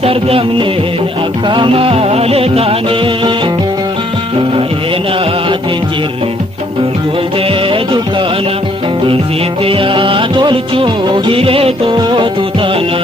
sargamne akamale tane ena tijirre golgolte dukana dinzite ya tolchu hire to tutana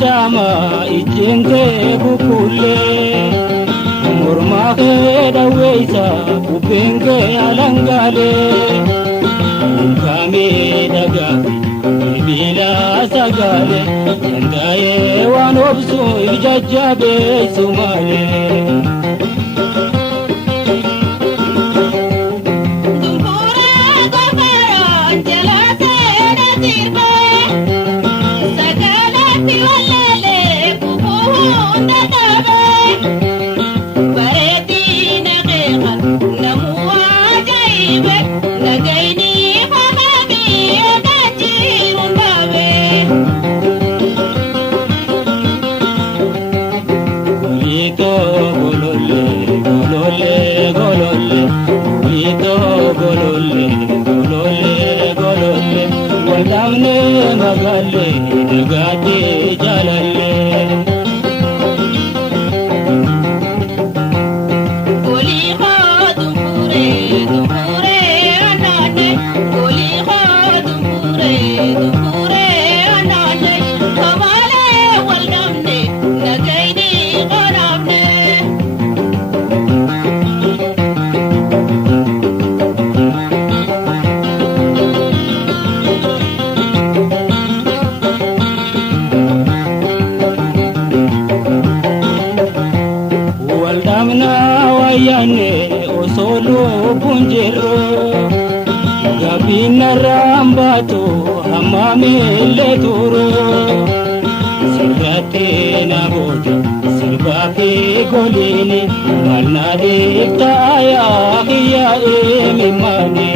jama ijenge bukule murma da weisa ubenge alangale kame daga bila sagale ndaye wanobsu ijajabe sumale Rambato hamamele turo sirate na bote sirbape golini manade taya ya emimane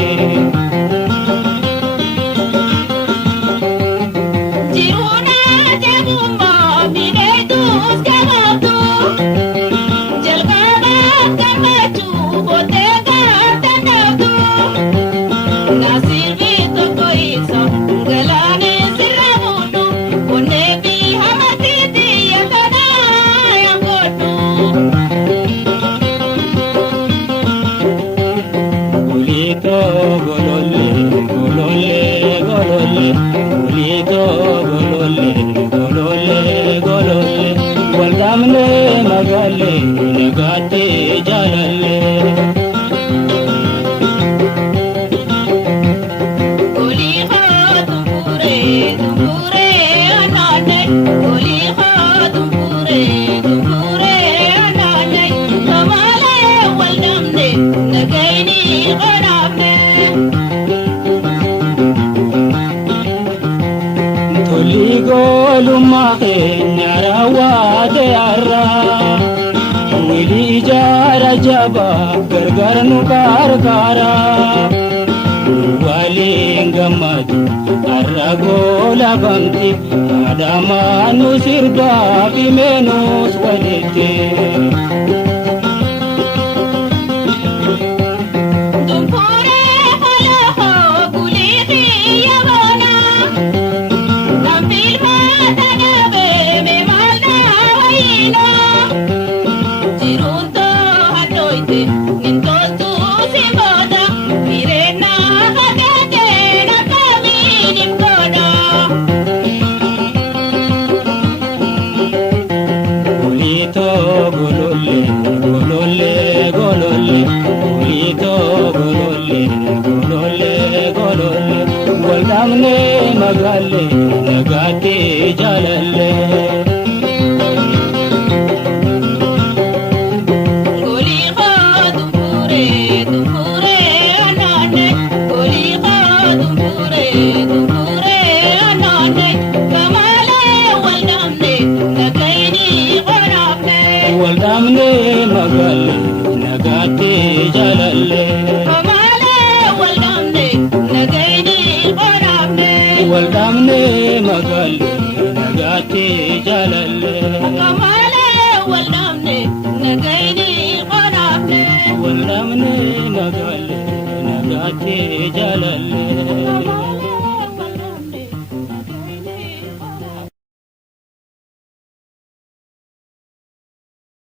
jiruna jagumba binetus kamato jalgana kamachu botega tandato Gulito golole, golole, golole. Gulito golole, golole, golole. Waldamne magale, nagate jalale. Guliha tumpure, tumpure anane. Guliha tumpure, tumpure anane. Kamale waldamne, nagaini gharame. Toli golumma nyarawa de arra. Wili jara jaba gargar nu karkara. Wali gamadu arra gola bamti. Adama nu sirda bimenus walite. Tumpure halaho gulihi yabona. Nampil matanabe me malna waina. Jirunto hatoite nintostu simboda. Mirena hakate na kamini mkoda. Gulito golole, golole, golole. Gulito golole, golole, golole. Waldamne magale, nagate jalale. Guliha tumpure, tumpure anane. Guliha tumpure, tumpure anane. Kamale waldamne, nagaini gharame. Waldamne magale, nagate jalale. Kamale waldamne, nagaini gharame. Waldamne magale, nagate jalale. Kamale waldamne, nagaini gharame. Waldamne magale, nagate jalale.